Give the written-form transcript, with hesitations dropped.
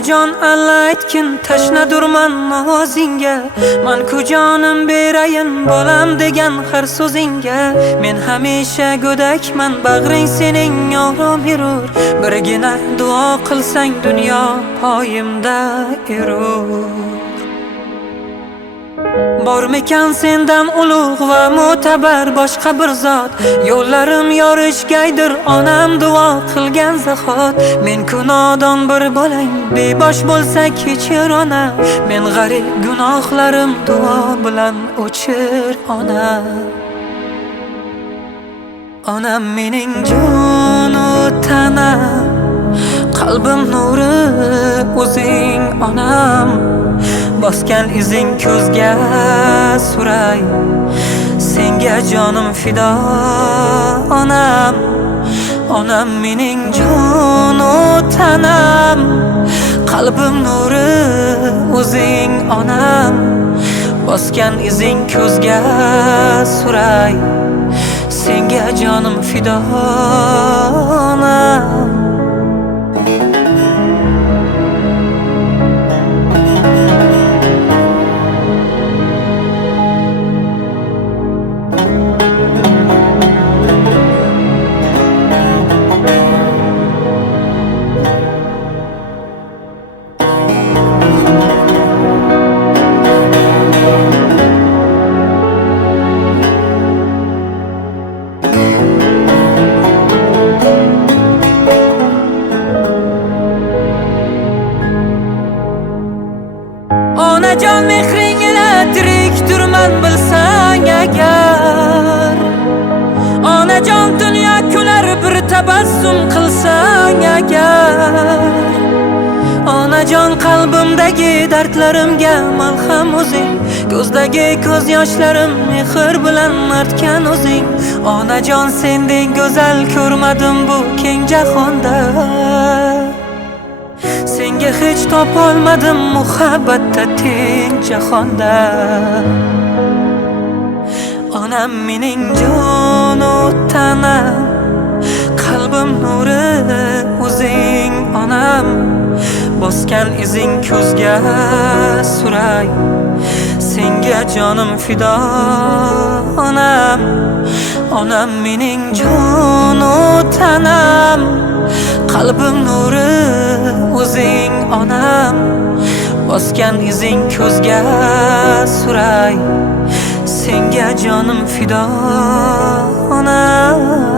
Onajon alla aytgin tashnadurman ovozingga, man-ku jonim berayin bolam degan har so'zingga. Men hamisha go'dakman, bag'ring sening orom yurur, birgina duo qilsang dunyo poyimda erur. Bormikan sendan ulug' va mo'tabar boshqa bir zot, yo'llarim yorishgaydir onam duo qilgan zahot. Men-ku nodon bir bolang, bebosh bo'lsa kechir ona, men g'arib gunohlarim duo bilan o'chir ona. Onam mening jonu tanam, qalbim nuri o'zing onam. Bosgan izing ko'zga suray, senga jonim fido onam. Onam mening jonu tanam, qalbim nuri o'zing onam. Bosgan izing ko'zga suray, senga jonim fido onam. Onajon mehring ila tirik turman bilsang agar, onajon dunyo kular bir tabassum qilsang agar. Onajon qalbimdagi dardlarimga malham o'zing, ko'zdagi ko'z yoshlarim mehr bilan artgan o'zing. Onajon sendek go'zal ko'rmadim bu keng jahonda, senga hech topolmadim muhabbatda teng jahonda. Onam mening jonu tanam, qalbim nuri o'zing onam. Bosgan izing ko'zga suray, senga jonim fido onam. Onam mening jonu tanam, qalbim nuri o'zing onam. Bosgan izing ko'zga suray, senga jonim fido onam.